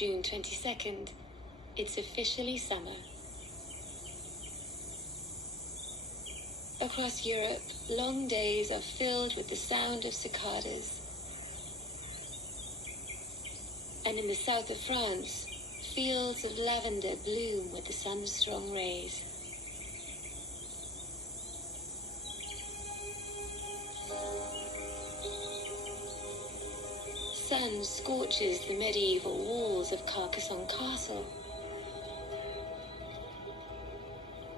June 22nd, it's officially summer. Across Europe, long days are filled with the sound of cicadas. And in the south of France, fields of lavender bloom with the sun's strong rays. Sun scorches the medieval walls of Carcassonne Castle.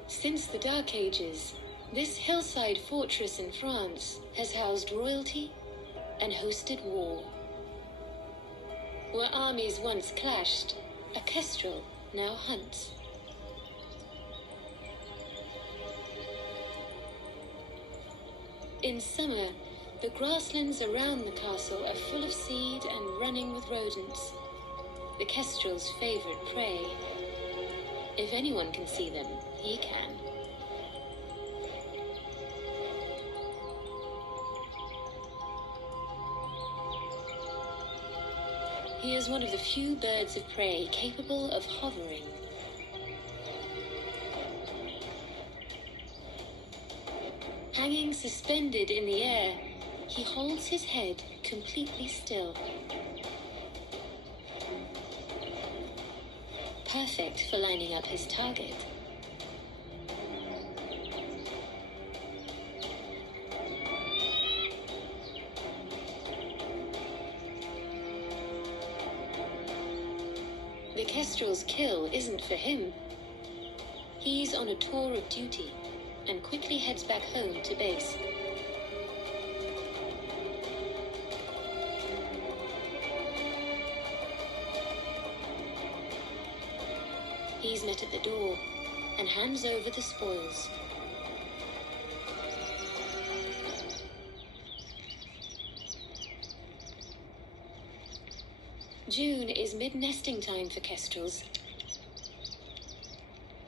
Since the Dark Ages, this hillside fortress in France has housed royalty and hosted war. Where armies once clashed, a Kestrel now hunts. In summer, the grasslands around the castle are full of seed and running with rodents, the Kestrel's favorite prey. If anyone can see them, he can. He is one of the few birds of prey capable of hovering. Hanging suspended in the air, he holds his head completely still. Perfect for lining up his target. The Kestrel's kill isn't for him. He's on a tour of duty and quickly heads back home to base. He's met at the door and hands over the spoils. June is mid-nesting time for kestrels.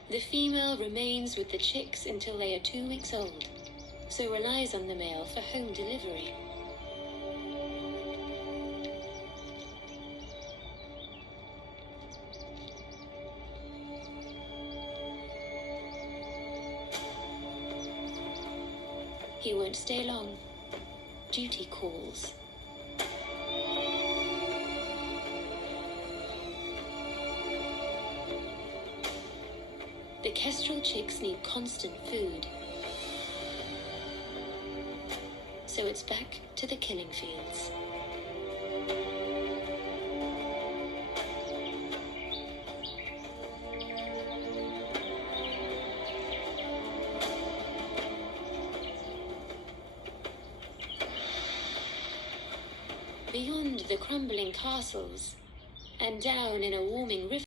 The female remains with the chicks until they are 2 weeks old, so relies on the male for home delivery. He won't stay long. Duty calls. The kestrel chicks need constant food, so it's back to the killing fields. Beyond the crumbling castles, and down in a warming river,